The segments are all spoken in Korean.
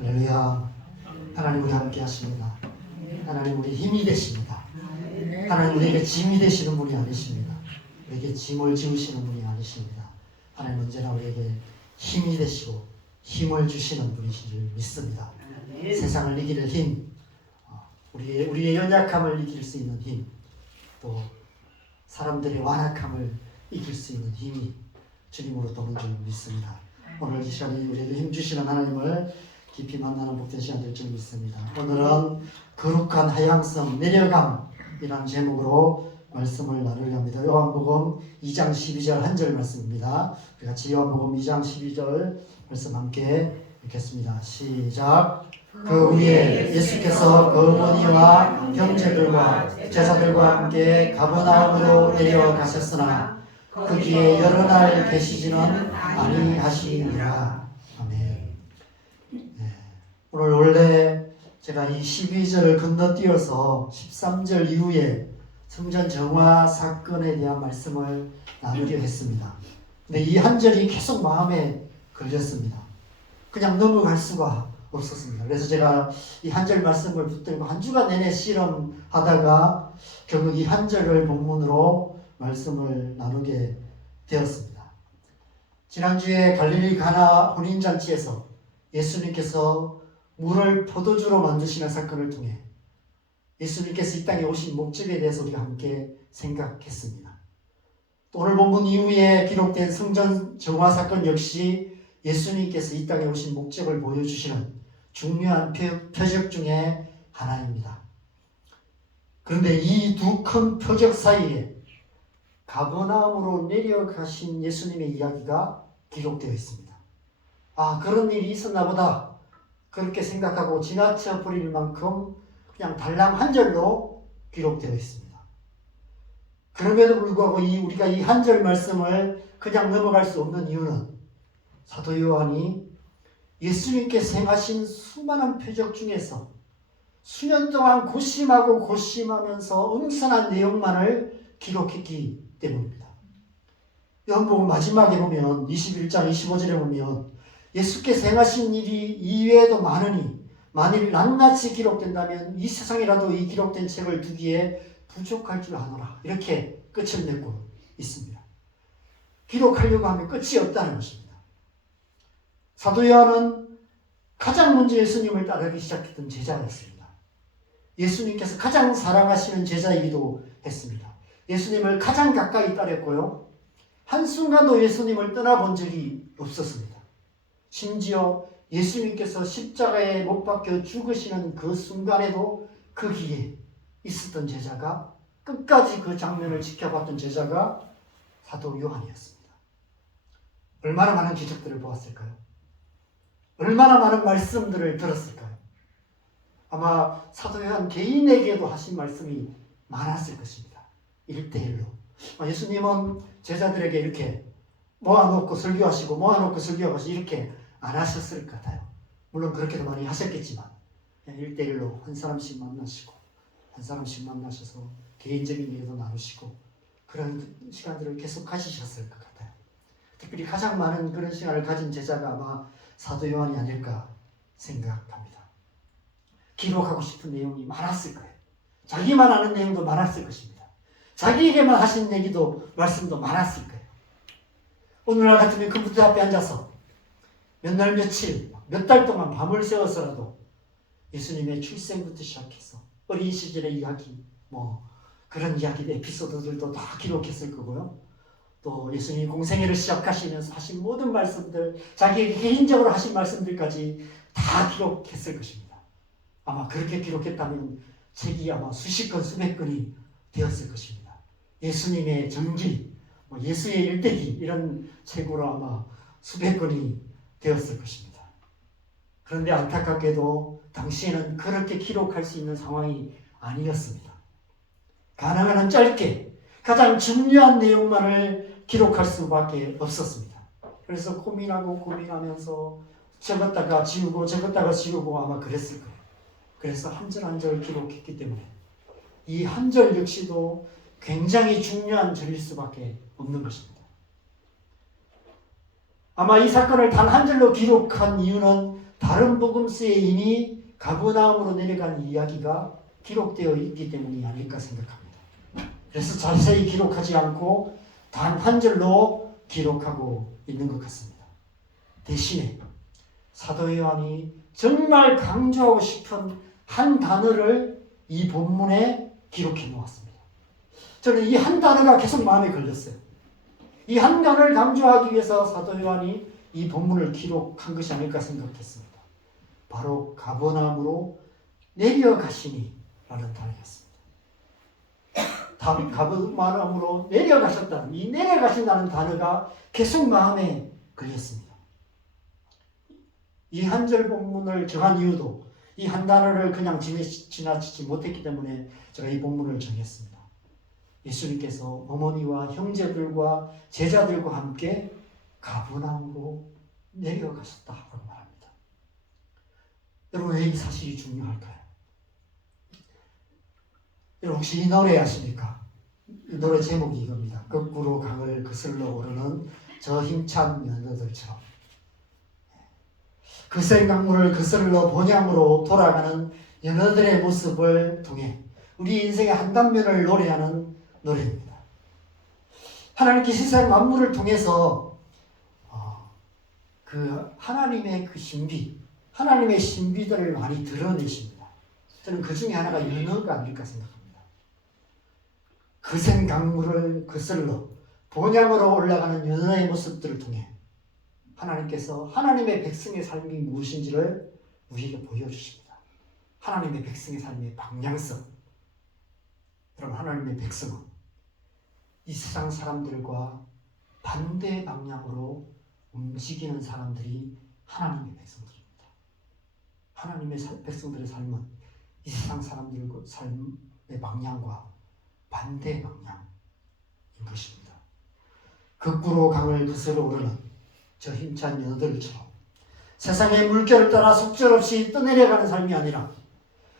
할렐루야. 하나님 우리 함께 하십니다. 하나님 우리 힘이 되십니다. 하나님 우리에게 짐이 되시는 분이 아니십니다. 우리에게 짐을 지우시는 분이 아니십니다. 하나님 언제나 우리에게 힘이 되시고 힘을 주시는 분이신 줄 믿습니다. 세상을 이길 힘, 우리의 연약함을 이길 수 있는 힘, 또 사람들의 완악함을 이길 수 있는 힘이 주님으로 도는 줄 믿습니다. 오늘 이 시간에 우리에게 힘 주시는 하나님을 깊이 만나는 복된 시간 될 줄 믿습니다. 오늘은 거룩한 하향성 내려감이라는 제목으로 말씀을 나누려 합니다. 요한복음 2장 12절 한 절 말씀입니다. 우리 같이 요한복음 2장 12절 말씀 함께 읽겠습니다. 시작. 그 위에 예수께서 그 어머니와 형제들과 제자들과 함께 가버나움으로 내려가셨으나 거기에 여러 날 계시지는 아니하시니라. 아멘. 오늘 원래 제가 이 12절을 건너뛰어서 13절 이후에 성전 정화 사건에 대한 말씀을 나누려 했습니다. 근데 이 한 절이 계속 마음에 걸렸습니다. 그냥 넘어갈 수가 없었습니다. 그래서 제가 이 한 절 말씀을 붙들고 한 주간 내내 실험하다가 결국 이 한 절을 본문으로 말씀을 나누게 되었습니다. 지난주에 갈릴리 가나 혼인잔치에서 예수님께서 물을 포도주로 만드시는 사건을 통해 예수님께서 이 땅에 오신 목적에 대해서 우리가 함께 생각했습니다. 또 오늘 본문 이후에 기록된 성전 정화 사건 역시 예수님께서 이 땅에 오신 목적을 보여주시는 중요한 표적 중에 하나입니다. 그런데 이 두 큰 표적 사이에 가버나움으로 내려가신 예수님의 이야기가 기록되어 있습니다. 아, 그런 일이 있었나 보다 그렇게 생각하고 지나쳐 버릴 만큼 그냥 달랑 한 절로 기록되어 있습니다. 그럼에도 불구하고 우리가 이 한 절 말씀을 그냥 넘어갈 수 없는 이유는 사도 요한이 예수님께서 행하신 수많은 표적 중에서 수년 동안 고심하고 고심하면서 엄선한 내용만을 기록했기 때문입니다. 요한복음 마지막에 보면 21장 25절에 보면 예수께서 행하신 일이 이외에도 많으니 만일 낱낱이 기록된다면 이 세상이라도 이 기록된 책을 두기에 부족할 줄 아노라. 이렇게 끝을 맺고 있습니다. 기록하려고 하면 끝이 없다는 것입니다. 사도 요한은 가장 먼저 예수님을 따르기 시작했던 제자였습니다. 예수님께서 가장 사랑하시는 제자이기도 했습니다. 예수님을 가장 가까이 따랐고요. 한순간도 예수님을 떠나본 적이 없었습니다. 심지어 예수님께서 십자가에 못 박혀 죽으시는 그 순간에도 거기에 있었던 제자가 끝까지 그 장면을 지켜봤던 제자가 사도 요한이었습니다. 얼마나 많은 기적들을 보았을까요? 얼마나 많은 말씀들을 들었을까요? 아마 사도 요한 개인에게도 하신 말씀이 많았을 것입니다. 1대1로. 예수님은 제자들에게 이렇게 모아놓고 설교하시고 모아놓고 설교하시고 이렇게 안 하셨을 것 같아요. 물론 그렇게도 많이 하셨겠지만 그냥 1대1로 한 사람씩 만나시고 한 사람씩 만나셔서 개인적인 얘기도 나누시고 그런 시간들을 계속 가지셨을 것 같아요. 특별히 가장 많은 그런 시간을 가진 제자가 아마 사도 요한이 아닐까 생각합니다. 기록하고 싶은 내용이 많았을 거예요. 자기만 아는 내용도 많았을 것입니다. 자기에게만 하신 얘기도 말씀도 많았을 거예요. 오늘날 같으면 컴퓨터 앞에 앉아서 몇 날 며칠 몇 달 동안 밤을 새워서라도 예수님의 출생부터 시작해서 어린 시절의 이야기 그런 이야기 에피소드들도 다 기록했을 거고요. 또 예수님이 공생애를 시작하시면서 하신 모든 말씀들, 자기 개인적으로 하신 말씀들까지 다 기록했을 것입니다. 아마 그렇게 기록했다면 책이 아마 수십 권, 수백 권이 되었을 것입니다. 예수님의 전기, 예수의 일대기 이런 책으로 아마 수백 권이 되었을 것입니다. 그런데 안타깝게도 당시에는 그렇게 기록할 수 있는 상황이 아니었습니다. 가능한 한 짧게 가장 중요한 내용만을 기록할 수밖에 없었습니다. 그래서 고민하면서 적었다가 지우고 적었다가 지우고 아마 그랬을 거예요. 그래서 한 절 한 절 기록했기 때문에 이 한 절 역시도 굉장히 중요한 절일 수밖에 없는 것입니다. 아마 이 사건을 단 한 절로 기록한 이유는 다른 복음서에 이미 가버나움으로 내려간 이야기가 기록되어 있기 때문이 아닐까 생각합니다. 그래서 자세히 기록하지 않고 단 한 절로 기록하고 있는 것 같습니다. 대신에 사도 요한이 정말 강조하고 싶은 한 단어를 이 본문에 기록해 놓았습니다. 저는 이 한 단어가 계속 마음에 걸렸어요. 이 한 단어를 강조하기 위해서 사도 요한이 이 본문을 기록한 것이 아닐까 생각했습니다. 바로 가버나움으로 내려가시니 라는 단어였습니다. 가버나움으로 내려가셨다는, 이 내려가신다는 단어가 계속 마음에 걸렸습니다. 이 한 절 본문을 정한 이유도 이 한 단어를 그냥 지나치지 못했기 때문에 제가 이 본문을 정했습니다. 예수님께서 어머니와 형제들과 제자들과 함께 가버나움으로 내려가셨다고 말합니다. 여러분, 왜 이 사실이 중요할까요? 여러분, 혹시 이 노래 아십니까? 이 노래 제목이 이겁니다. 거꾸로 강을 거슬러 오르는 저 힘찬 연어들처럼. 거센 강물을 거슬러 본향으로 돌아가는 연어들의 모습을 통해 우리 인생의 한 단면을 노래하는 노래입니다. 하나님께 세상 만물을 통해서 그 하나님의 그 신비, 하나님의 신비들을 많이 드러내십니다. 저는 그 중에 하나가 연어가 아닐까 생각합니다. 거센 강물을 거슬러 본향으로 올라가는 연어의 모습들을 통해 하나님께서 하나님의 백성의 삶이 무엇인지를 우리에게 보여주십니다. 하나님의 백성의 삶의 방향성. 여러분, 하나님의 백성은 이 세상 사람들과 반대 방향으로 움직이는 사람들이 하나님의 백성들입니다. 하나님의 백성들의 삶은 이 세상 사람들의 삶의 방향과 반대 방향인 것입니다. 거꾸로 강을 거슬러 오르는 저 힘찬 연어들처럼 세상의 물결을 따라 속절없이 떠내려가는 삶이 아니라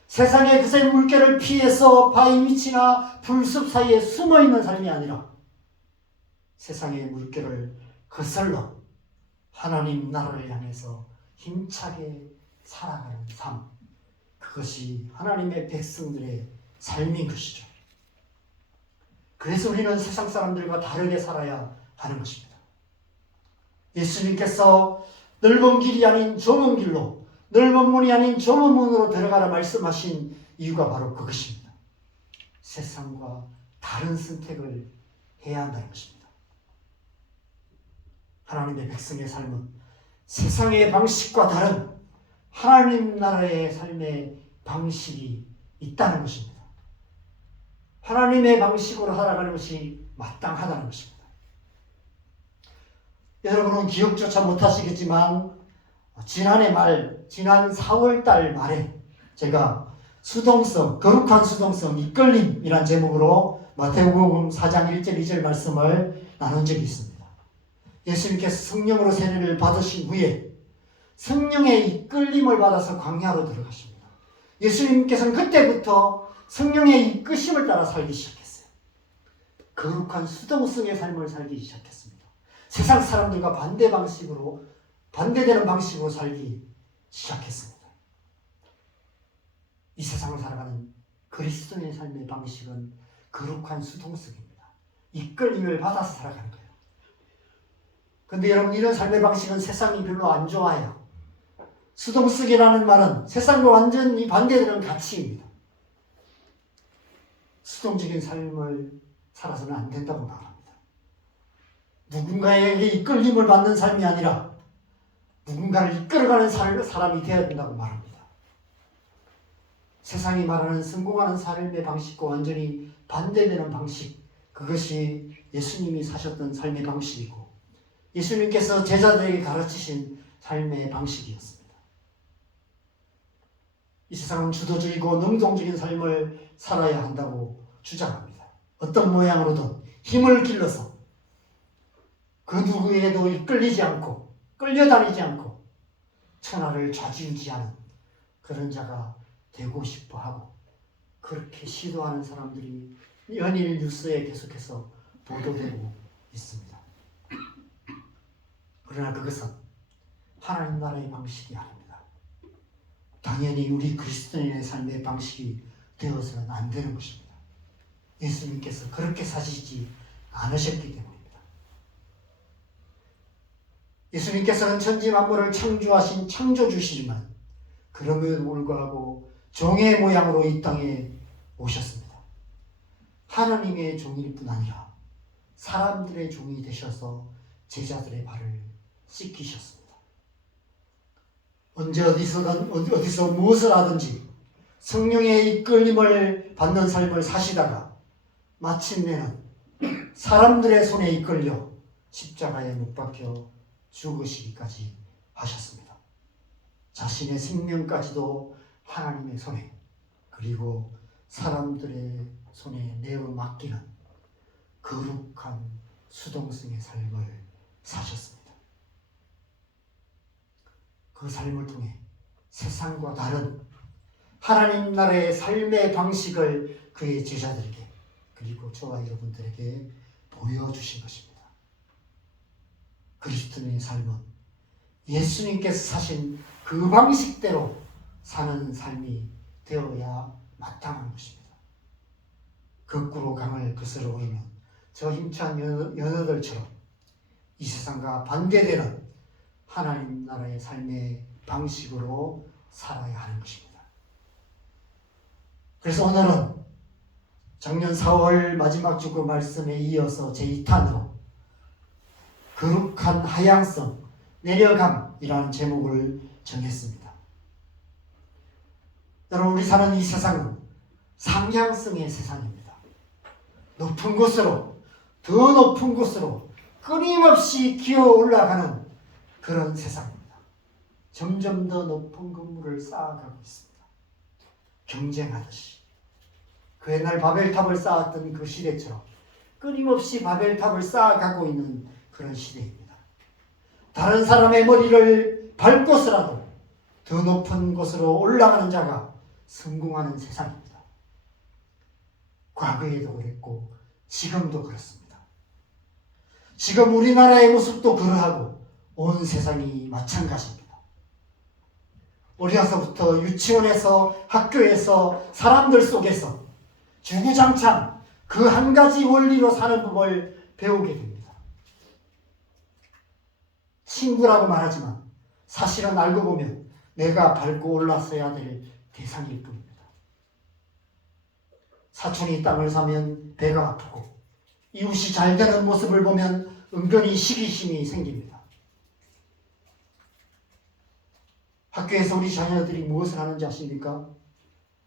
세상의 그새 물결을 피해서 바위 밑이나 풀숲 사이에 숨어있는 삶이 아니라 세상의 물결을 거슬러 하나님 나라를 향해서 힘차게 살아가는 삶, 그것이 하나님의 백성들의 삶인 것이죠. 그래서 우리는 세상 사람들과 다르게 살아야 하는 것입니다. 예수님께서 넓은 길이 아닌 좁은 길로, 넓은 문이 아닌 좁은 문으로 들어가라 말씀하신 이유가 바로 그것입니다. 세상과 다른 선택을 해야 한다는 것입니다. 하나님의 백성의 삶은 세상의 방식과 다른 하나님 나라의 삶의 방식이 있다는 것입니다. 하나님의 방식으로 살아가는 것이 마땅하다는 것입니다. 여러분은 기억조차 못하시겠지만 지난 4월달 말에 제가 거룩한 수동성, 이끌림이란 제목으로 마태복음 4장 1절 2절 말씀을 나눈 적이 있습니다. 예수님께서 성령으로 세례를 받으신 후에 성령의 이끌림을 받아서 광야로 들어가십니다. 예수님께서는 그때부터 성령의 이끄심을 따라 살기 시작했어요. 거룩한 수동성의 삶을 살기 시작했습니다. 세상 사람들과 반대되는 방식으로 살기 시작했습니다. 이 세상을 살아가는 그리스도인의 삶의 방식은 거룩한 수동성입니다. 이끌림을 받아서 살아가는 거예요. 그런데 여러분, 이런 삶의 방식은 세상이 별로 안 좋아해요. 수동성이라는 말은 세상과 완전히 반대되는 가치입니다. 수동적인 삶을 살아서는 안 된다고 말합니다. 누군가에게 이끌림을 받는 삶이 아니라 누군가를 이끌어가는 사람이 되어야 된다고 말합니다. 세상이 말하는 성공하는 삶의 방식과 완전히 반대되는 방식, 그것이 예수님이 사셨던 삶의 방식이고 예수님께서 제자들에게 가르치신 삶의 방식이었습니다. 이 세상은 주도적이고 능동적인 삶을 살아야 한다고 주장합니다. 어떤 모양으로든 힘을 길러서 그 누구에도 이끌리지 않고 끌려다니지 않고 천하를 좌지우지하는 그런 자가 되고 싶어 하고 그렇게 시도하는 사람들이 연일 뉴스에 계속해서 보도되고 있습니다. 그러나 그것은 하나님 나라의 방식이 아닙니다. 당연히 우리 그리스도인의 삶의 방식이 되어서는 안 되는 것입니다. 예수님께서 그렇게 사시지 않으셨기 때문입니다. 예수님께서는 천지 만물을 창조하신 창조주시지만 그럼에도 불구하고 종의 모양으로 이 땅에 오셨습니다. 하나님의 종일 뿐 아니라 사람들의 종이 되셔서 제자들의 발을 씻기셨습니다. 언제 어디서 무엇을 하든지 성령의 이끌림을 받는 삶을 사시다가 마침내는 사람들의 손에 이끌려 십자가에 못 박혀 죽으시기까지 하셨습니다. 자신의 생명까지도 하나님의 손에 그리고 사람들의 손에 내어 맡기는 거룩한 수동성의 삶을 사셨습니다. 그 삶을 통해 세상과 다른 하나님 나라의 삶의 방식을 그의 제자들에게 그리고 저와 여러분들에게 보여주신 것입니다. 그리스도인의 삶은 예수님께서 사신 그 방식대로 사는 삶이 되어야 마땅한 것입니다. 거꾸로 강을 거스러 오르는 저 힘찬 연어들처럼 이 세상과 반대되는 하나님 나라의 삶의 방식으로 살아야 하는 것입니다. 그래서 오늘은 작년 4월 마지막 주고 말씀에 이어서 제2탄으로 거룩한 하향성, 내려감이라는 제목을 정했습니다. 여러분, 우리 사는 이 세상은 상향성의 세상입니다. 높은 곳으로, 더 높은 곳으로 끊임없이 기어 올라가는 그런 세상입니다. 점점 더 높은 건물을 쌓아가고 있습니다. 경쟁하듯이. 그 옛날 바벨탑을 쌓았던 그 시대처럼 끊임없이 바벨탑을 쌓아가고 있는 그런 시대입니다. 다른 사람의 머리를 밟고서라도 더 높은 곳으로 올라가는 자가 성공하는 세상입니다. 과거에도 그랬고 지금도 그렇습니다. 지금 우리나라의 모습도 그러하고 온 세상이 마찬가지입니다. 어려서부터 유치원에서 학교에서 사람들 속에서 주구장창 그 한 가지 원리로 사는 법을 배우게 됩니다. 친구라고 말하지만 사실은 알고 보면 내가 밟고 올랐어야 될 대상일 뿐입니다. 사촌이 땅을 사면 배가 아프고 이웃이 잘 되는 모습을 보면 은근히 시기심이 생깁니다. 학교에서 우리 자녀들이 무엇을 하는지 아십니까?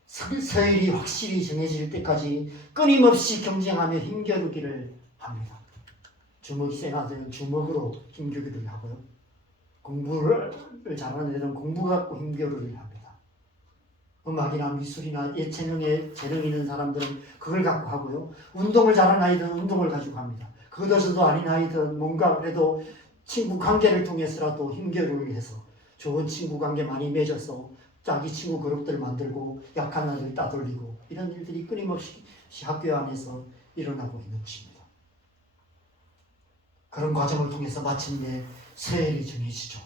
서열이 확실히 정해질 때까지 끊임없이 경쟁하며 힘겨루기를 합니다. 주먹이 센 아들은 주먹으로 힘겨루기를 하고요. 공부를 잘하는 애들은 공부 갖고 힘겨루기를 합니다. 음악이나 미술이나 예체능에 재능 있는 사람들은 그걸 갖고 하고요. 운동을 잘하는 아이들은 운동을 가지고 합니다. 그것도 아닌 아이들은 뭔가 그래도 친구 관계를 통해서라도 힘겨루기를 해서 좋은 친구 관계 많이 맺어서 자기 친구 그룹들 만들고 약한 아이들 따돌리고 이런 일들이 끊임없이 학교 안에서 일어나고 있는 것입니다. 그런 과정을 통해서 마침내 서열이 정해지죠.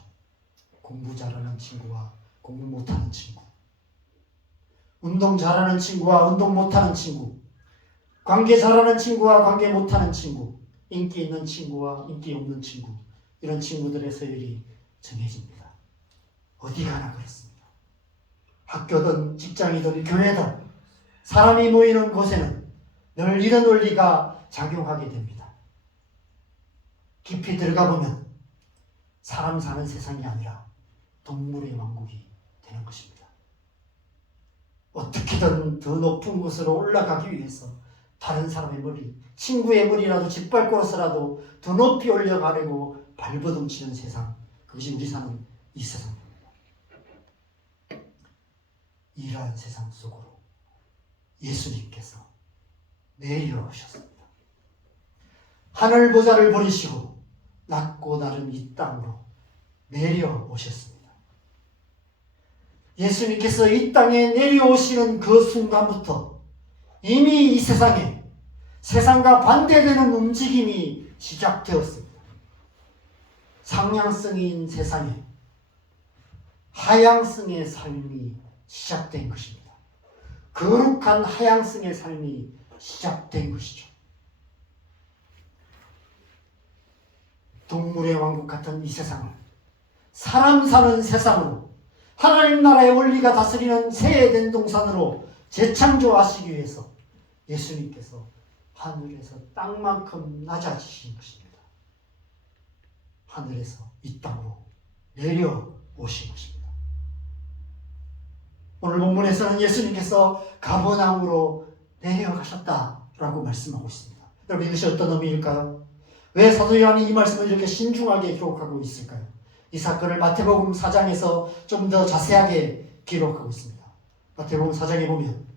공부 잘하는 친구와 공부 못하는 친구, 운동 잘하는 친구와 운동 못하는 친구, 관계 잘하는 친구와 관계 못하는 친구, 인기 있는 친구와 인기 없는 친구, 이런 친구들의 서열이 정해집니다. 어디 가나 그렇습니다. 학교든 직장이든 교회든 사람이 모이는 곳에는 늘 이런 원리가 작용하게 됩니다. 깊이 들어가 보면 사람 사는 세상이 아니라 동물의 왕국이 되는 것입니다. 어떻게든 더 높은 곳으로 올라가기 위해서 다른 사람의 머리, 친구의 머리라도 짓밟고서라도 더 높이 올려가려고 발버둥치는 세상, 그것이 우리 사는 이 세상입니다. 이러한 세상 속으로 예수님께서 내려오셨습니다. 하늘 보좌를 버리시고 낮고 낮은 이 땅으로 내려오셨습니다. 예수님께서 이 땅에 내려오시는 그 순간부터 이미 이 세상에 세상과 반대되는 움직임이 시작되었습니다. 상향성인 세상에 하향성의 삶이 시작된 것입니다. 거룩한 하향성의 삶이 시작된 것이죠. 동물의 왕국 같은 이 세상을 사람 사는 세상으로 하나님 나라의 원리가 다스리는 새 에덴 동산으로 재창조하시기 위해서 예수님께서 하늘에서 땅만큼 낮아지신 것입니다. 하늘에서 이 땅으로 내려오신 것입니다. 오늘 본문에서는 예수님께서 가버나움으로 내려가셨다라고 말씀하고 있습니다. 여러분, 이것이 어떤 의미일까요? 왜 사도 요한이 이 말씀을 이렇게 신중하게 기록하고 있을까요? 이 사건을 마태복음 4장에서 좀 더 자세하게 기록하고 있습니다. 마태복음 4장에 보면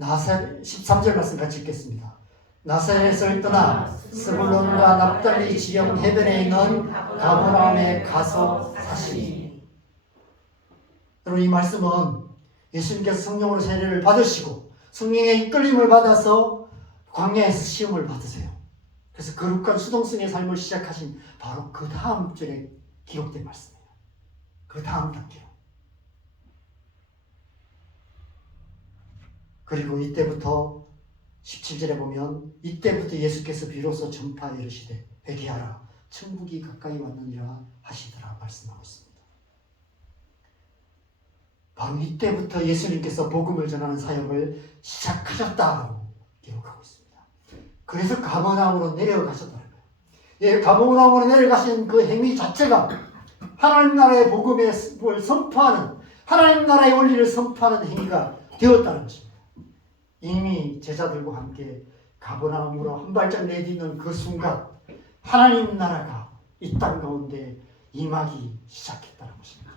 13절 말씀 같이 읽겠습니다. 나사렛을 떠나 스불론과 납달리 지역 해변에 있는 가버나움에 가서 사시니. 여러분, 이 말씀은 예수님께서 성령으로 세례를 받으시고 성령의 이끌림을 받아서 광야에서 시험을 받으세요. 그래서 거룩한 수동성의 삶을 시작하신 바로 그 다음 절에 기록된 말씀이에요. 그 다음 단계요. 그리고 이때부터 17절에 보면 이때부터 예수께서 비로소 전파하여 이르시되 회개하라 천국이 가까이 왔느니라 하시더라 말씀하고 있습니다. 바로 이때부터 예수님께서 복음을 전하는 사역을 시작하셨다고 기록하고 있습니다. 그래서 가버나움으로 내려가셨다는 거예요. 예, 가버나움으로 내려가신 그 행위 자체가 하나님 나라의 복음을 선포하는, 하나님 나라의 원리를 선포하는 행위가 되었다는 것입니다. 이미 제자들과 함께 가버나움으로 한 발짝 내딛는 그 순간 하나님 나라가 이 땅 가운데 임하기 시작했다는 것입니다.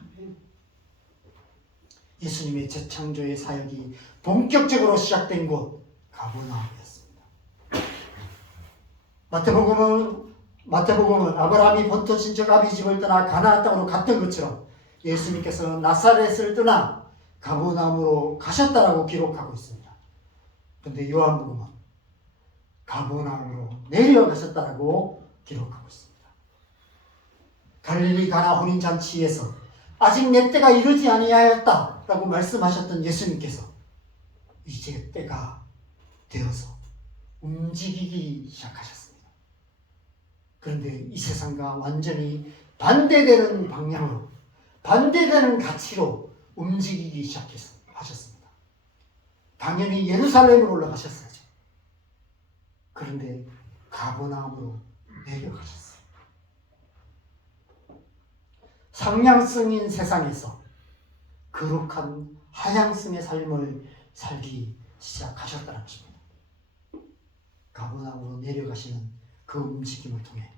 예수님의 재창조의 사역이 본격적으로 시작된 곳 가버나움이었습니다. 마태복음은 아브라함이 본토 친척 아비 집을 떠나 가나안 땅으로 갔던 것처럼 예수님께서 나사렛을 떠나 가버나움으로 가셨다라고 기록하고 있습니다. 그런데 요한복음은 가버나움으로 내려가셨다라고 기록하고 있습니다. 갈릴리 가나 혼인잔치에서 아직 내 때가 이르지 아니하였다라고 말씀하셨던 예수님께서 이제 때가 되어서 움직이기 시작하셨습니다. 그런데 이 세상과 완전히 반대되는 방향으로, 반대되는 가치로 움직이기 하셨습니다. 당연히 예루살렘으로 올라가셨어야죠. 그런데 가버나움으로 내려가셨어요. 상향성인 세상에서 거룩한 하향성의 삶을 살기 시작하셨다는 것입니다. 가버나움으로 내려가시는 그 움직임을 통해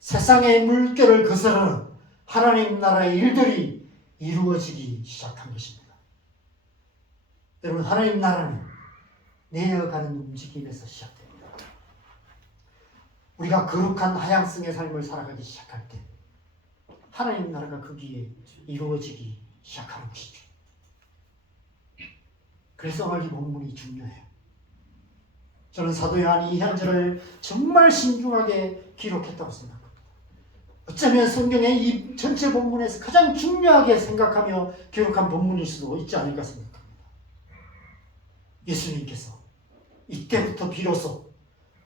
세상의 물결을 거스르는 하나님 나라의 일들이 이루어지기 시작한 것입니다. 여러분, 하나님 나라는 내려가는 움직임에서 시작됩니다. 우리가 거룩한 하향성의 삶을 살아가기 시작할 때 하나님 나라가 거기에 이루어지기 시작하는 것이죠. 그래서 오늘 이 본문이 중요해요. 저는 사도 요한이 이 현절을 정말 신중하게 기록했다고 생각합니다. 어쩌면 성경의 이 전체 본문에서 가장 중요하게 생각하며 기록한 본문일 수도 있지 않을까 생각합니다. 예수님께서 이때부터 비로소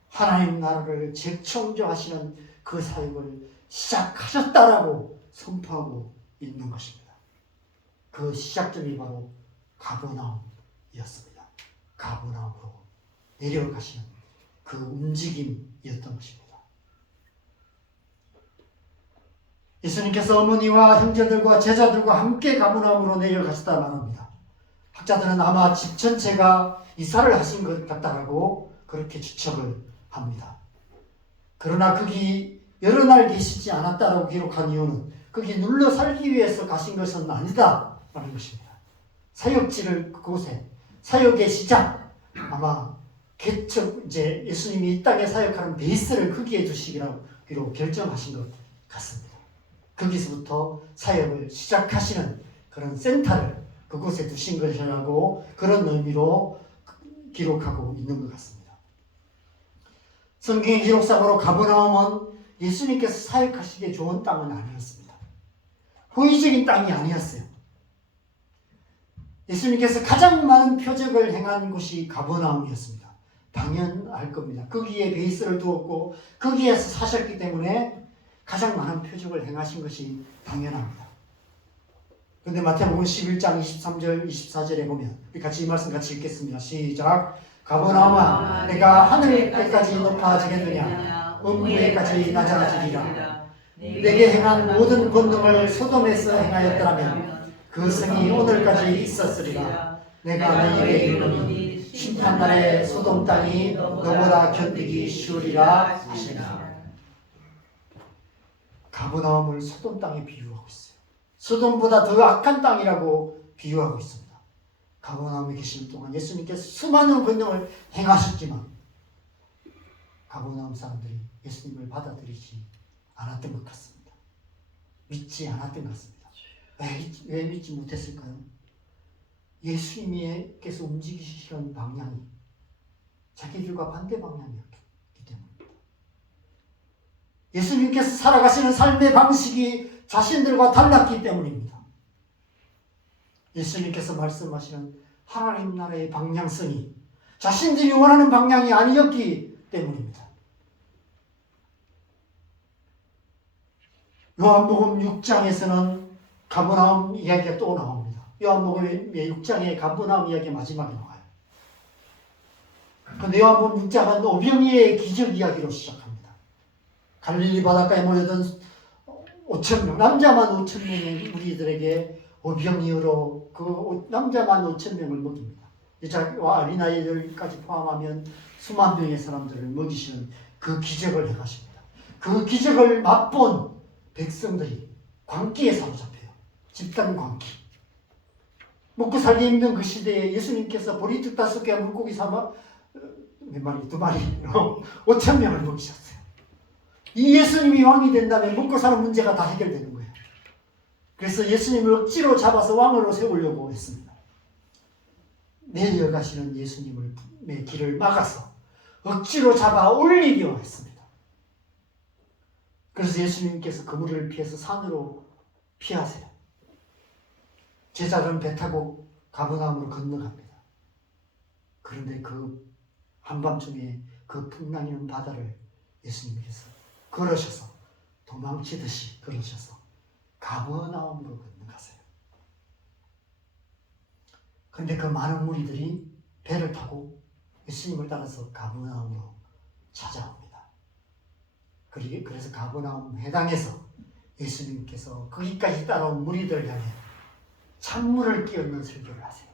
하나님 나라를 재창조하시는 그 사역을 시작하셨다라고 선포하고 있는 것입니다. 그 시작점이 바로 가버나움이었습니다. 가버나움으로 내려가시는 그 움직임이었던 것입니다. 예수님께서 어머니와 형제들과 제자들과 함께 가버나움으로 내려가셨다 말합니다. 학자들은 아마 집 전체가 이사를 하신 것 같다고 그렇게 추측을 합니다. 그러나 거기 여러 날 계시지 않았다라고 기록한 이유는 거기 눌러 살기 위해서 가신 것은 아니다라는 것입니다. 사역지를 그곳에, 사역의 시작, 아마 이제 예수님이 이 땅에 사역하는 베이스를 거기에 두시기로 결정하신 것 같습니다. 거기서부터 사역을 시작하시는 그런 센터를 그곳에 두신 것이라고 그런 의미로 기록하고 있는 것 같습니다. 성경의 기록상으로 가버나움은 예수님께서 사역하시기에 좋은 땅은 아니었습니다. 호의적인 땅이 아니었어요. 예수님께서 가장 많은 표적을 행한 곳이 가버나움이었습니다. 당연할 겁니다. 거기에 베이스를 두었고 거기에서 사셨기 때문에 가장 많은 표적을 행하신 것이 당연합니다. 그런데 마태복음 11장 23절 24절에 보면 우리 같이 이 말씀 같이 읽겠습니다. 시작. 가버나움아 내가 하늘에까지 높아지겠느냐 음부에까지 낮아지리라. 내게 행한 모든 권능을 소돔에서 행하였더라면 그 성이 오늘까지 있었으리라. 내가 너희에게 이르노니 심판날에 소돔 땅이 너보다 견디기 쉬우리라 하시니라. 가버나움을 소돔 땅에 비유하고 있어요. 소돔보다 더 악한 땅이라고 비유하고 있습니다. 가버나움에 계신 동안 예수님께서 수많은 권능을 행하셨지만 가버나움 사람들이 예수님을 받아들이지 않았던 것 같습니다. 믿지 않았던 것 같습니다. 왜 믿지 못했을까요? 예수님께서 움직이시는 방향이 자기들과 반대 방향이었기 때문입니다. 예수님께서 살아가시는 삶의 방식이 자신들과 달랐기 때문입니다. 예수님께서 말씀하시는 하나님 나라의 방향성이 자신들이 원하는 방향이 아니었기 때문입니다. 요한복음 6장에서는 가버나움 이야기가 또 나옵니다. 요한복음 6장에 가버나움 이야기 마지막에 나와요. 그런데 요한복음 6장은 오병이의 기적 이야기로 시작합니다. 갈릴리 바닷가에 모여든 5,000명, 남자만 5,000명의 우리들에게 오병이어로 그 남자만 5,000명을 먹입니다. 여자와 어린아이들까지 포함하면 수만 명의 사람들을 먹이시는 그 기적을 행하십니다. 그 기적을 맛본 백성들이 광기에 사로잡혀요. 집단 광기. 먹고 살기 힘든 그 시대에 예수님께서 보리떡 5개 물고기 몇 마리? 2마리로 5,000명을 먹이셨어요. 이 예수님이 왕이 된다면 먹고 사는 문제가 다 해결되는 거예요. 그래서 예수님을 억지로 잡아서 왕으로 세우려고 했습니다. 내려가시는 예수님의 길을 막아서 억지로 잡아 올리려 했습니다. 그래서 예수님께서 그 무리를 피해서 산으로 피하세요. 제자들은 배 타고 가버나움으로 건너갑니다. 그런데 그 한밤중에 그 풍랑이는 바다를 예수님께서 걸으셔서 도망치듯이 걸으셔서 가버나움으로 건너가세요. 그런데 그 많은 무리들이 배를 타고 예수님을 따라서 가버나움으로 찾아옵니다. 그래서 가버나움 해당에서 예수님께서 거기까지 따라온 무리들을 향해 찬물을 끼얹는 설교를 하세요.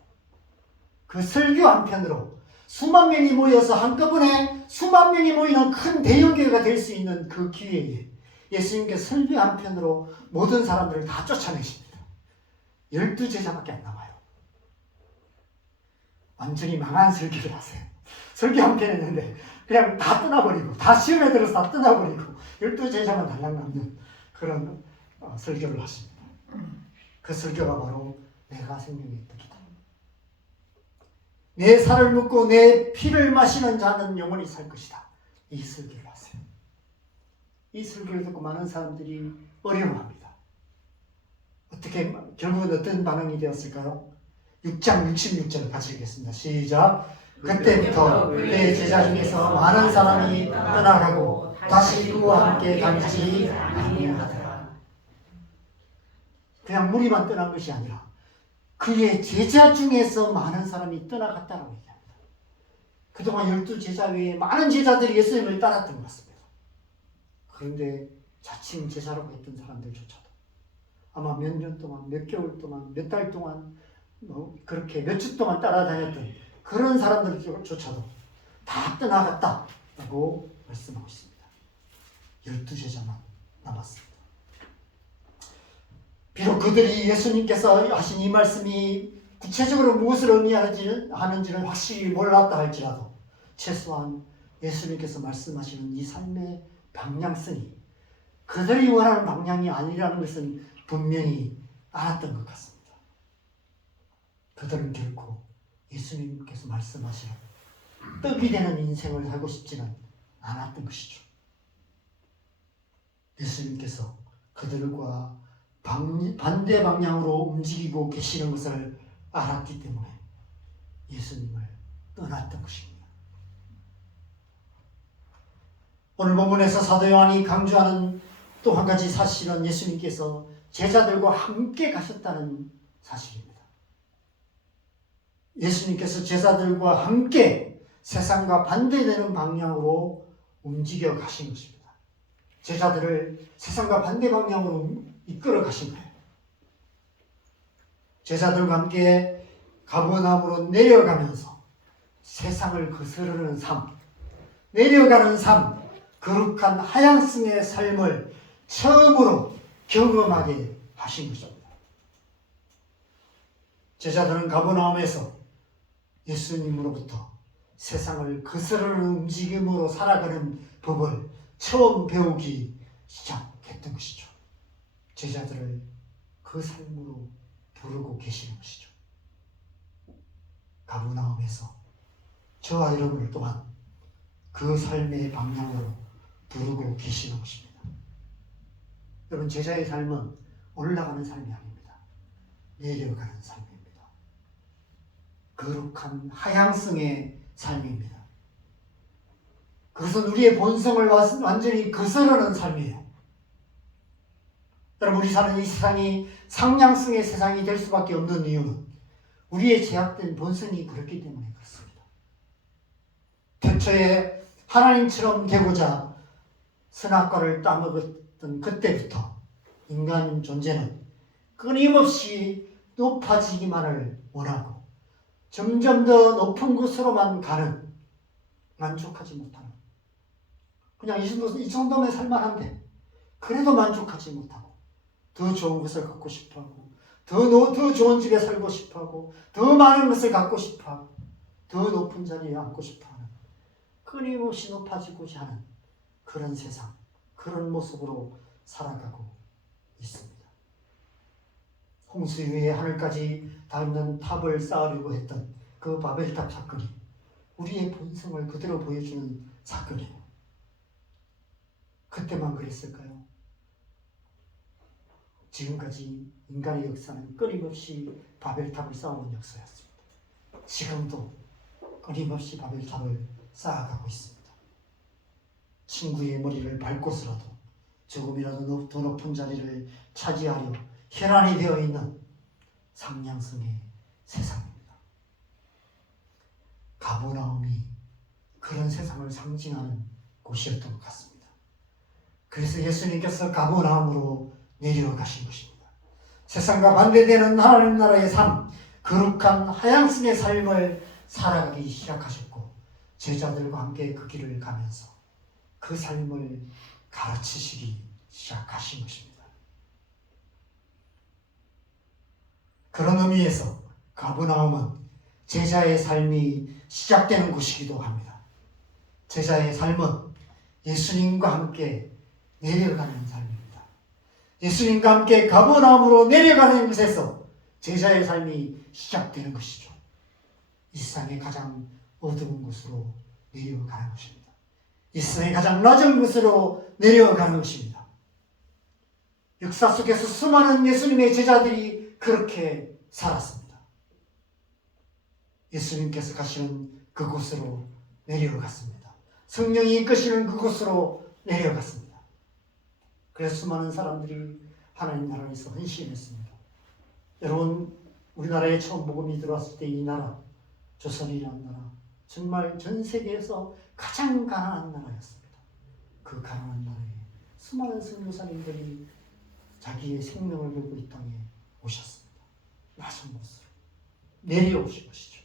그 설교 한편으로 수만 명이 모여서 한꺼번에 수만 명이 모이는 큰 대형교회가 될 수 있는 그 기회에 예수님께서 설교 한편으로 모든 사람들을 다 쫓아내십니다. 12제자밖에 안 남아요. 완전히 망한 설교를 하세요. 설교 한 편 했는데 그냥 다 떠나버리고 다 시험에 들어서 다 떠나버리고 12제자만 달랑 남는 그런 설교를 하십니다. 그 설교가 바로 내가 생명의 떡이다. 내 살을 먹고 내 피를 마시는 자는 영원히 살 것이다. 이 설교를 하세요. 이 설교를 듣고 많은 사람들이 어려워합니다. 결국은 어떤 반응이 되었을까요? 6장 66절을 같이 읽겠습니다. 시작. 그때부터 그의 제자 중에서 많은 사람이 떠나가고 다시 그와 함께 다니지 아니하더라. 그냥 무리만 떠난 것이 아니라 그의 제자 중에서 많은 사람이 떠나갔다고 얘기합니다. 그동안 12제자 외에 많은 제자들이 예수님을 따랐던 것 같습니다. 그런데 자칭 제자라고 했던 사람들조차도 아마 몇 년 동안, 몇 개월 동안, 몇 달 동안 그렇게 몇 주 동안 따라다녔던 그런 사람들조차도 다 떠나갔다라고 말씀하고 있습니다. 12제자만 남았습니다. 비록 그들이 예수님께서 하신 이 말씀이 구체적으로 무엇을 의미하는지를 확실히 몰랐다 할지라도 최소한 예수님께서 말씀하시는 이 삶의 방향성이 그들이 원하는 방향이 아니라는 것은 분명히 알았던 것 같습니다. 그들은 결코 예수님께서 말씀하시는 떡이 되는 인생을 살고 싶지는 않았던 것이죠. 예수님께서 그들과 반대 방향으로 움직이고 계시는 것을 알았기 때문에 예수님을 떠났던 것입니다. 오늘 본문에서 사도 요한이 강조하는 또 한 가지 사실은 예수님께서 제자들과 함께 가셨다는 사실입니다. 예수님께서 제자들과 함께 세상과 반대되는 방향으로 움직여 가신 것입니다. 제자들을 세상과 반대 방향으로 이끌어 가신 거예요. 제자들과 함께 가버나움으로 내려가면서 세상을 거스르는 삶, 내려가는 삶, 거룩한 하향성의 삶을 처음으로 경험하게 하신 것입니다. 제자들은 가버나움에서 예수님으로부터 세상을 거스르는 움직임으로 살아가는 법을 처음 배우기 시작했던 것이죠. 제자들을 그 삶으로 부르고 계시는 것이죠. 가버나움에서 저와 여러분을 또한 그 삶의 방향으로 부르고 계시는 것입니다. 여러분, 제자의 삶은 올라가는 삶이 아닙니다. 내려가는 삶입니다. 거룩한 하향성의 삶입니다. 그것은 우리의 본성을 완전히 거스르는 삶이에요. 여러분, 우리 사는 이 세상이 상향성의 세상이 될 수밖에 없는 이유는 우리의 제약된 본성이 그렇기 때문에 그렇습니다. 태초에 하나님처럼 되고자 선악과를 따먹었던 그때부터 인간 존재는 끊임없이 높아지기만을 원하고 점점 더 높은 곳으로만 가는, 만족하지 못하는, 그냥 이 정도면 살만한데 그래도 만족하지 못하고 더 좋은 것을 갖고 싶어하고 더 좋은 집에 살고 싶어하고 더 많은 것을 갖고 싶어하고 더 높은 자리에 앉고 싶어하는, 끊임없이 높아지고자 하는 그런 세상, 그런 모습으로 살아가고 있습니다. 홍수 위에 하늘까지 닿는 탑을 쌓으려고 했던 그 바벨탑 사건이 우리의 본성을 그대로 보여주는 사건이에요. 그때만 그랬을까요? 지금까지 인간의 역사는 끊임없이 바벨탑을 쌓아온 역사였습니다. 지금도 끊임없이 바벨탑을 쌓아가고 있습니다. 친구의 머리를 밟고서라도 조금이라도 더 높은 자리를 차지하려 혈안이 되어 있는 상냥성의 세상입니다. 가버나움이 그런 세상을 상징하는 곳이었던 것 같습니다. 그래서 예수님께서 가버나움으로 내려가신 것입니다. 세상과 반대되는 하나님 나라의 삶, 거룩한 하향성의 삶을 살아가기 시작하셨고 제자들과 함께 그 길을 가면서 그 삶을 가르치시기 시작하신 것입니다. 그런 의미에서 가버나움은 제자의 삶이 시작되는 곳이기도 합니다. 제자의 삶은 예수님과 함께 내려가는 삶입니다. 예수님과 함께 가버나움으로 내려가는 곳에서 제자의 삶이 시작되는 것이죠. 이 세상의 가장 어두운 곳으로 내려가는 것입니다. 이 세상의 가장 낮은 곳으로 내려가는 것입니다. 역사 속에서 수많은 예수님의 제자들이 그렇게 살았습니다. 예수님께서 가시는 그곳으로 내려갔습니다. 성령이 이끄시는 그곳으로 내려갔습니다. 그래서 수많은 사람들이 하나님 나라에서 헌신했습니다. 여러분, 우리나라에 처음 복음이 들어왔을 때 이 나라, 조선이라는 나라, 정말 전 세계에서 가장 가난한 나라였습니다. 그 가난한 나라에 수많은 선교사님들이 자기의 생명을 걸고 이 땅에 오셨습니다. 낮은 곳으로 내려오신 것이죠.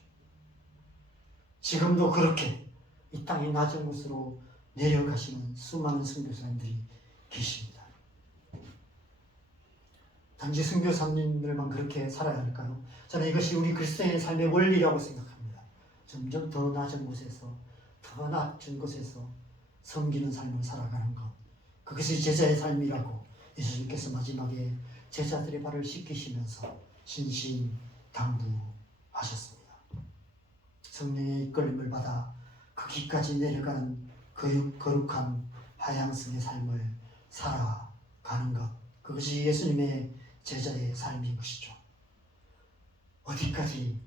지금도 그렇게 이 땅의 낮은 곳으로 내려가시는 수많은 선교사님들이 계십니다. 단지 선교사님들만 그렇게 살아야 할까요? 저는 이것이 우리 그리스도인의 삶의 원리라고 생각합니다. 점점 더 낮은 곳에서, 더 낮은 곳에서 섬기는 삶을 살아가는 것, 그것이 제자의 삶이라고 예수님께서 마지막에 제자들의 발을 씻기시면서 신신당부하셨습니다. 성령의 이끌림을 받아 그 길까지 내려가는 거룩한 하향성의 삶을 살아가는 것, 그것이 예수님의 제자의 삶인 것이죠. 어디까지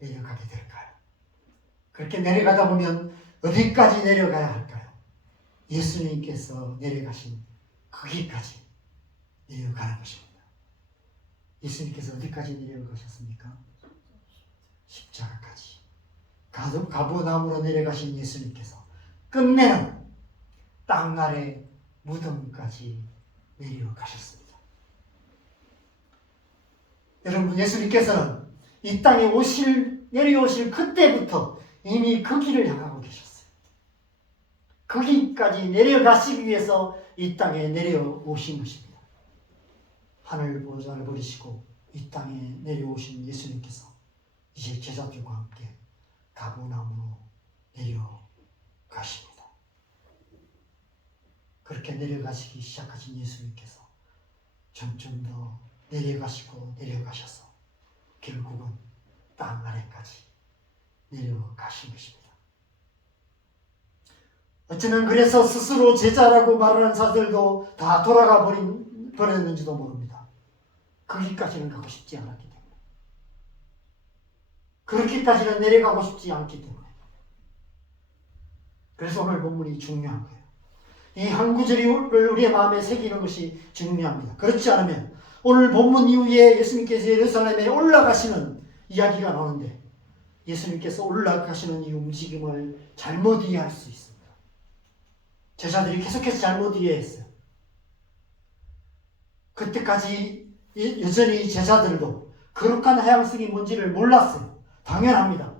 내려가게 될까요? 그렇게 내려가다 보면 어디까지 내려가야 할까요? 예수님께서 내려가신 거기까지 내려가는 것입니다. 예수님께서 어디까지 내려가셨습니까? 십자가까지. 가버나움으로 내려가신 예수님께서 끝내는 땅 아래 무덤까지 내려가셨습니다. 여러분, 예수님께서는 이 땅에 내려오실 그때부터 이미 그 길을 향하고 계셨어요. 거기까지 내려가시기 위해서 이 땅에 내려오신 것입니다. 하늘 보좌를 버리시고 이 땅에 내려오신 예수님께서 이제 제자들과 함께 가버나움으로 내려가십니다. 그렇게 내려가시기 시작하신 예수님께서 점점 더 내려가셔서 결국은 땅 아래까지 내려가신 것입니다. 어쩌면 그래서 스스로 제자라고 말하는 자들도 다 돌아가 버렸는지도 모릅니다. 거기까지는 가고 싶지 않았기 때문에. 그렇게까지는 내려가고 싶지 않기 때문에. 그래서 오늘 본문이 중요한 거예요. 이 한 구절을 우리의 마음에 새기는 것이 중요합니다. 그렇지 않으면 오늘 본문 이후에 예수님께서 예루살렘에 올라가시는 이야기가 나오는데 예수님께서 올라가시는 이 움직임을 잘못 이해할 수 있습니다. 제자들이 계속해서 잘못 이해했어요. 그때까지 여전히 제자들도 거룩한 하향성이 뭔지를 몰랐어요. 당연합니다.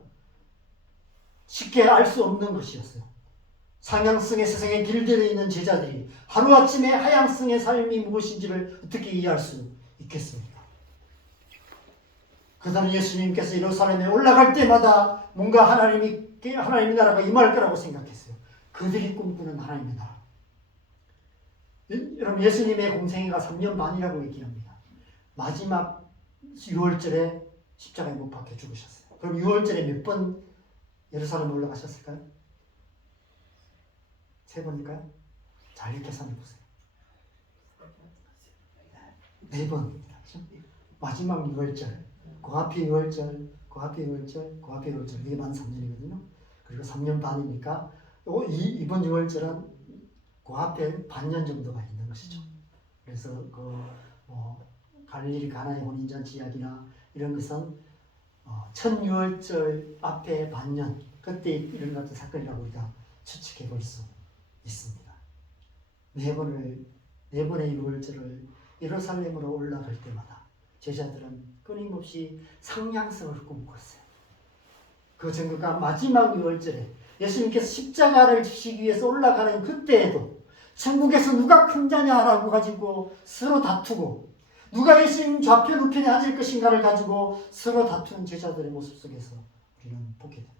쉽게 알 수 없는 것이었어요. 상향성의 세상에 길들여 있는 제자들이 하루아침에 하향성의 삶이 무엇인지를 어떻게 이해할 수 있겠습니까? 그들은 예수님께서 예루살렘에 올라갈 때마다 뭔가 하나님의 나라가 임할 거라고 생각했어요. 그들이 꿈꾸는 하나님의 나라. 여러분, 예수님의 공생애가 3년 반이라고 얘기합니다. 마지막 6월절에 십자가에 못 박혀 죽으셨어요. 그럼 6월절에 몇 번 예루살렘에 올라가셨을까요? 3번일까요? 잘 계산해 보세요. 4번입니다. 마지막 6월절, 그 앞에 6월절, 그 앞에 6월절, 그 앞에 6월절, 이게 만 3년이거든요. 그리고 3년 반이니까 이번 6월절은 그 앞에 반년 정도가 있는 것이죠. 그래서 갈릴리 가나의 혼인잔치 이야기나 이런 것은 첫 6월절 앞에 반년, 그때 이런 같은 사건이라고 우리가 추측해 볼 수 있습니다. 4번의 6월절을 예루살렘으로 올라갈 때마다 제자들은 끊임없이 상향성을 꿈꿨어요. 그 전과 마지막 6월절에 예수님께서 십자가를 지시기 위해서 올라가는 그때에도 천국에서 누가 큰 자냐라고 가지고 서로 다투고 누가 예수님 좌편 우편에 앉을 것인가를 가지고 서로 다투는 제자들의 모습 속에서 우리는 보게 됩니다.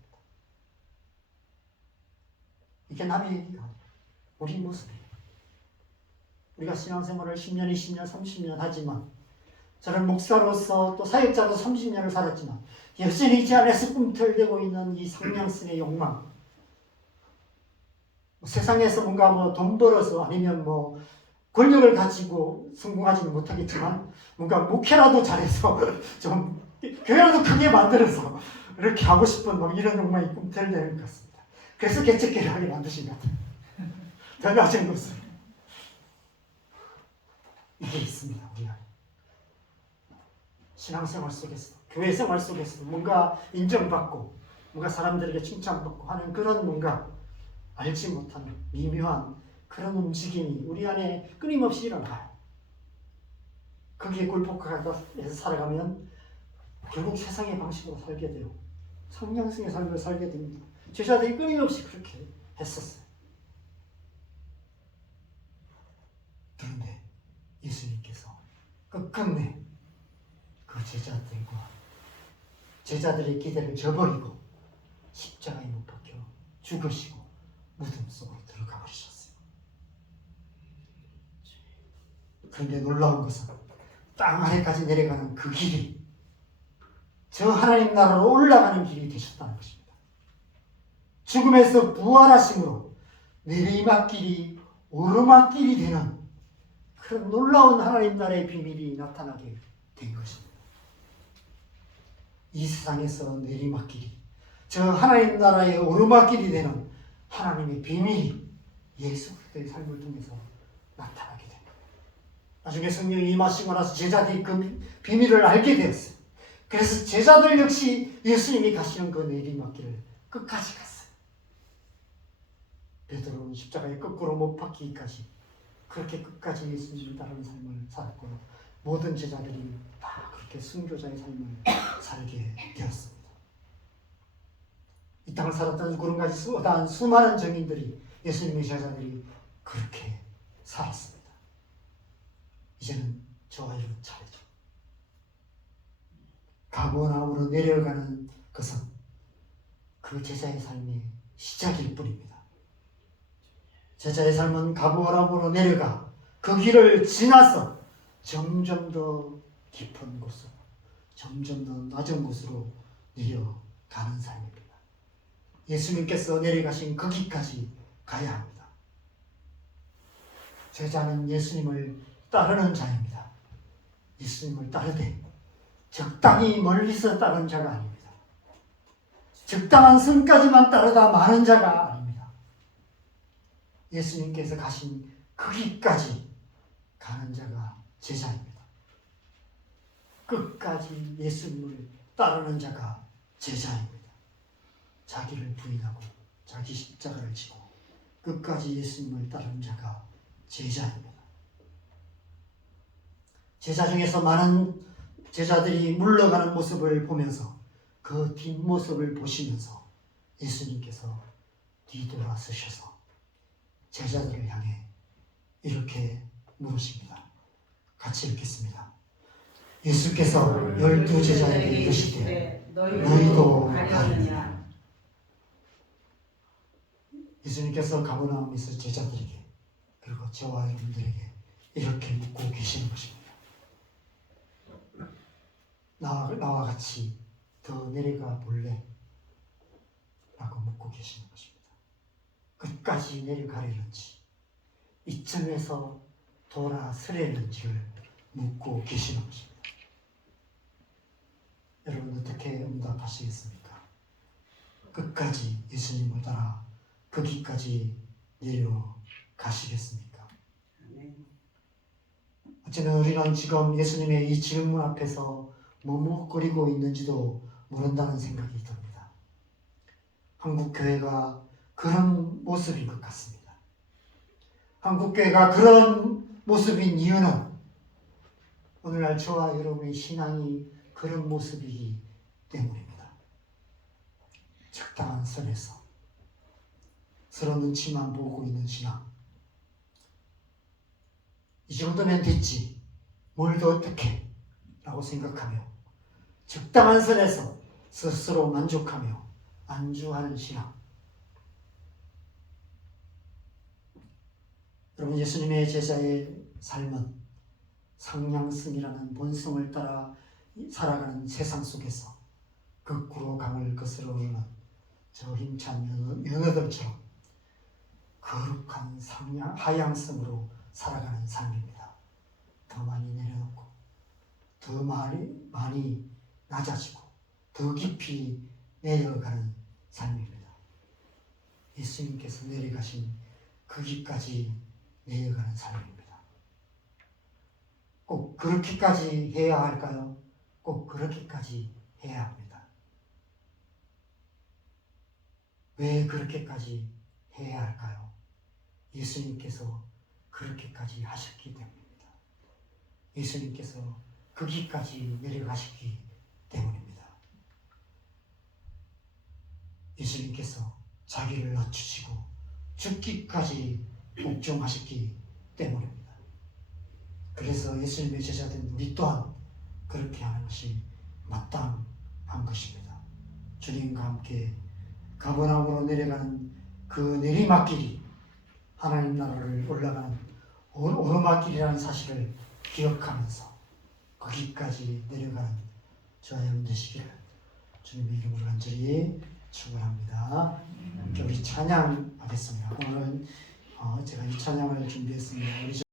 이게 남의 얘기가 아니에요. 우리 모습이에요. 우리가 신앙생활을 10년, 20년, 30년 하지만 저는 목사로서 또 사역자로서 30년을 살았지만 여전히 제 안에서 꿈틀대고 있는 이 상향성의 욕망, 세상에서 뭔가 돈 벌어서 아니면 권력을 가지고 성공하지는 못하겠지만 뭔가 목회라도 잘해서 좀 교회라도 크게 만들어서 이렇게 하고 싶은 이런 욕망이 꿈틀대는 것 같습니다. 그래서 개척교회를 하게 만드신 것 같아요. 전혀 하신 것은 이게 있습니다. 우리 안에 신앙생활 속에서 교회 생활 속에서 뭔가 인정받고 뭔가 사람들에게 칭찬받고 하는 그런 뭔가 알지 못하는 미묘한 그런 움직임이 우리 안에 끊임없이 일어나요. 거기에 굴복해서 살아가면 결국 세상의 방식으로 살게 돼요. 성령성의 삶을 살게 됩니다. 제자들이 끊임없이 그렇게 했었어요. 그런데 예수님께서 끝끝내 그 제자들의 기대를 저버리고 십자가에 못 박혀 죽으시고 무덤 속으로 들어가 버리셨어요. 그런데 놀라운 것은 땅 아래까지 내려가는 그 길이 저 하나님 나라로 올라가는 길이 되셨다는 것입니다. 죽음에서 부활하심으로 내리막길이 오르막길이 되는 그런 놀라운 하나님 나라의 비밀이 나타나게 된 것입니다. 이 세상에서 내리막길이, 저 하나님 나라의 오르막길이 되는 하나님의 비밀이 예수 그리스도의 삶을 통해서 나타나게 됩니다. 나중에 성령이 임하시고 나서 제자들이 그 비밀을 알게 되었어요. 그래서 제자들 역시 예수님이 가시는 그 내리막길을 끝까지 갔어요. 베드로는 십자가에 거꾸로 못 박히기까지 그렇게 끝까지 예수님을 따르는 삶을 살았고, 모든 제자들이 다 그렇게 순교자의 삶을 살게 되었습니다. 이 땅을 살았던 구름같이 쏟아한 수많은 정인들이, 예수님의 제자들이 그렇게 살았습니다. 이제는 저와 여러분 차례죠. 가버나움으로 내려가는 것은 그 제자의 삶의 시작일 뿐입니다. 제자의 삶은 가버나움으로 내려가 그 길을 지나서 점점 더 깊은 곳으로, 점점 더 낮은 곳으로 내려가는 삶입니다. 예수님께서 내려가신 그 길까지 가야 합니다. 제자는 예수님을 따르는 자입니다. 예수님을 따르되 적당히 멀리서 따르는 자가 아닙니다. 적당한 선까지만 따르다 마는 자가 아닙니다. 예수님께서 가신 그 길까지 가는 자가 제자입니다. 끝까지 예수님을 따르는 자가 제자입니다. 자기를 부인하고 자기 십자가를 지고 끝까지 예수님을 따르는 자가 제자입니다. 제자 중에서 많은 제자들이 물러가는 모습을 보면서 그 뒷모습을 보시면서 예수님께서 뒤돌아서셔서 제자들을 향해 이렇게 물으십니다. 같이 읽겠습니다. 예수께서 12제자에게 이르시되 너희도 가느냐? 예수님께서 가버나움에서 제자들에게, 그리고 저와 여러분들에게 이렇게 묻고 계시는 것입니다. 나와 같이 더 내려가 볼래? 라고 묻고 계시는 것입니다. 끝까지 내려가려는지, 이쯤에서 돌아서려는지를 묻고 계시는 것입니다. 여러분 어떻게 응답하시겠습니까? 끝까지 예수님을 따라 그 길까지 내려가시겠습니까? 어쩌면 우리는 지금 예수님의 이 질문 앞에서 머뭇거리고 있는지도 모른다는 생각이 듭니다. 한국교회가 그런 모습인 것 같습니다. 한국교회가 그런 모습인 이유는 오늘날 저와 여러분의 신앙이 그런 모습이기 때문입니다. 적당한 선에서 서로 눈치만 보고 있는 신앙. 이 정도면 됐지, 뭘 더 어떻게 라고 생각하며 적당한 선에서 스스로 만족하며 안주하는 신앙. 여러분, 예수님의 제자의 삶은 상냥성이라는 본성을 따라 살아가는 세상 속에서 거꾸로 강을 거스러 오르는 저 힘찬 연어들처럼 거룩한 하향성으로 살아가는 삶입니다. 더 많이 내려놓고 더 많이 낮아지고 더 깊이 내려가는 삶입니다. 예수님께서 내려가신 그 길까지 내려가는 삶입니다. 꼭 그렇게까지 해야 할까요? 꼭 그렇게까지 해야 합니다. 왜 그렇게까지 해야 할까요? 예수님께서 그렇게까지 하셨기 때문입니다. 예수님께서 그 길까지 내려가셨기 때문입니다. 예수님께서 자기를 낮추시고 죽기까지 복종하셨기 때문입니다. 그래서 예수님의 제자된 우리 또한 그렇게 하는 것이 마땅한 것입니다. 주님과 함께 가버나움으로 내려가는 그 내리막길이 하나님 나라를 올라가는 오르막길이라는 사실을 기억하면서 거기까지 내려가는 저와 여러분 되시기를 주님의 이름으로 간절히 축원합니다. 우리 찬양하겠습니다. 오늘은 제가 이 찬양을 준비했습니다. 우리